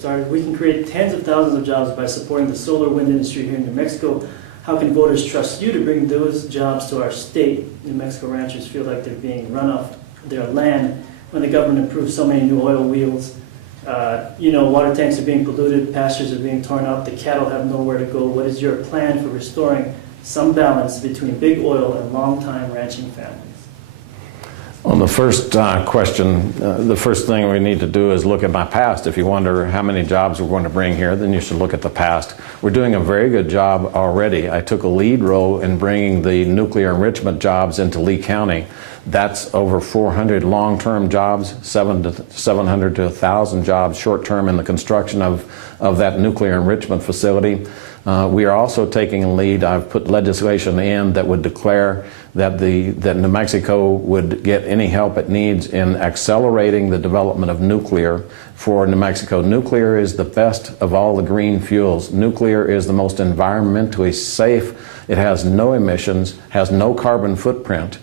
started. We can create tens of thousands of jobs by supporting the solar wind industry here in New Mexico. How can voters trust you to bring those jobs to our state? New Mexico ranchers feel like they're being run off their land when the government approves so many new oil wheels. Water tanks are being polluted, pastures are being torn up, the cattle have nowhere to go. What is your plan for restoring some balance between big oil and long-time ranching families? On the first question, the first thing we need to do is look at my past. If you wonder how many jobs we're going to bring here, then you should look at the past. We're doing a very good job already. I took a lead role in bringing the nuclear enrichment jobs into Lee County. That's over 400 long-term jobs, 700 to 1,000 jobs short-term in the construction of that nuclear enrichment facility. We are also taking a lead. I've put legislation in that would declare that New Mexico would get any help it needs in accelerating the development of nuclear for New Mexico. Nuclear is the best of all the green fuels. Nuclear is the most environmentally safe. It has no emissions, has no carbon footprint.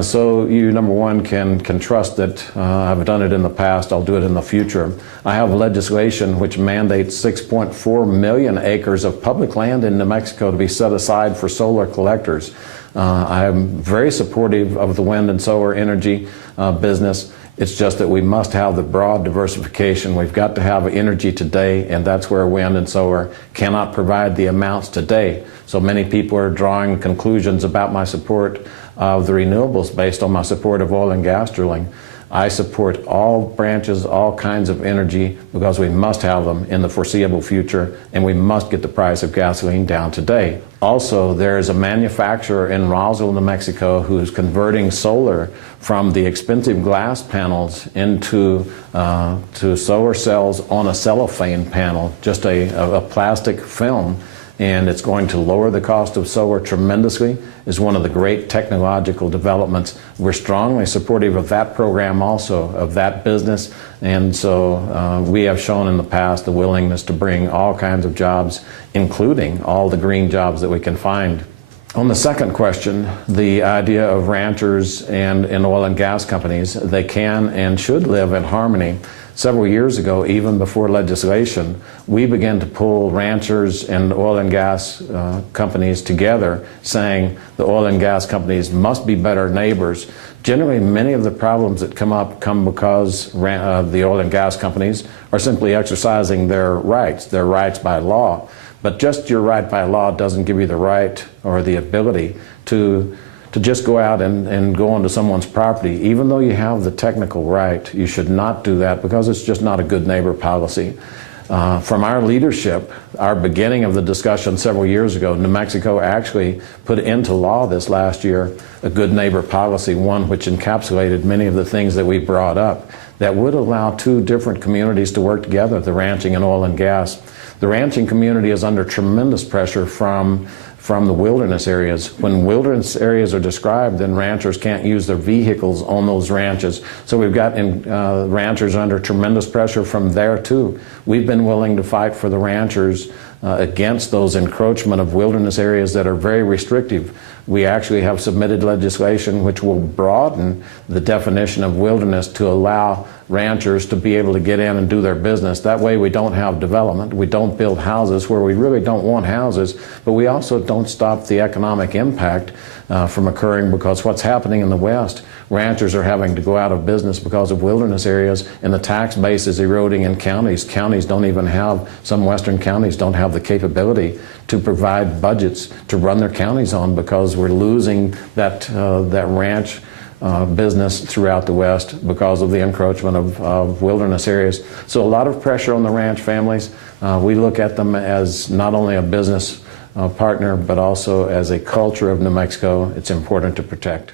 So you, number one, can trust that I've done it in the past, I'll do it in the future. I have legislation which mandates 6.4 million acres of public land in New Mexico to be set aside for solar collectors. I am very supportive of the wind and solar energy business. It's just that we must have the broad diversification. We've got to have energy today, and that's where wind and solar cannot provide the amounts today. So many people are drawing conclusions about my support of the renewables based on my support of oil and gas drilling. I support all branches, all kinds of energy, because we must have them in the foreseeable future, and we must get the price of gasoline down today. Also, there is a manufacturer in Roswell, New Mexico, who's converting solar from the expensive glass panels into to solar cells on a cellophane panel, just a plastic film. And it's going to lower the cost of solar tremendously. It's one of the great technological developments. We're strongly supportive of that program also, of that business. And so we have shown in the past the willingness to bring all kinds of jobs, including all the green jobs that we can find. On the second question, the idea of ranchers and oil and gas companies, they can and should live in harmony. Several years ago, even before legislation, we began to pull ranchers and oil and gas companies together, saying the oil and gas companies must be better neighbors. Generally, many of the problems that come up come because the oil and gas companies are simply exercising their rights by law. But just your right by law doesn't give you the right or the ability to just go out and go onto someone's property. Even though you have the technical right, you should not do that because it's just not a good neighbor policy. From our leadership, our beginning of the discussion several years ago, New Mexico actually put into law this last year a good neighbor policy, one which encapsulated many of the things that we brought up that would allow two different communities to work together, the ranching and oil and gas. The ranching community is under tremendous pressure from the wilderness areas. When wilderness areas are described, then ranchers can't use their vehicles on those ranches. So we've got ranchers under tremendous pressure from there too. We've been willing to fight for the ranchers against those encroachment of wilderness areas that are very restrictive. We actually have submitted legislation which will broaden the definition of wilderness to allow ranchers to be able to get in and do their business. That way we don't have development, we don't build houses where we really don't want houses, but we also don't stop the economic impact from occurring, because what's happening in the West, ranchers are having to go out of business because of wilderness areas, and the tax base is eroding in counties. Counties don't even have, some western counties don't have the capability to provide budgets to run their counties on, because we're losing that ranch business throughout the West because of the encroachment of wilderness areas. So a lot of pressure on the ranch families. We look at them as not only a business partner, but also as a culture of New Mexico it's important to protect.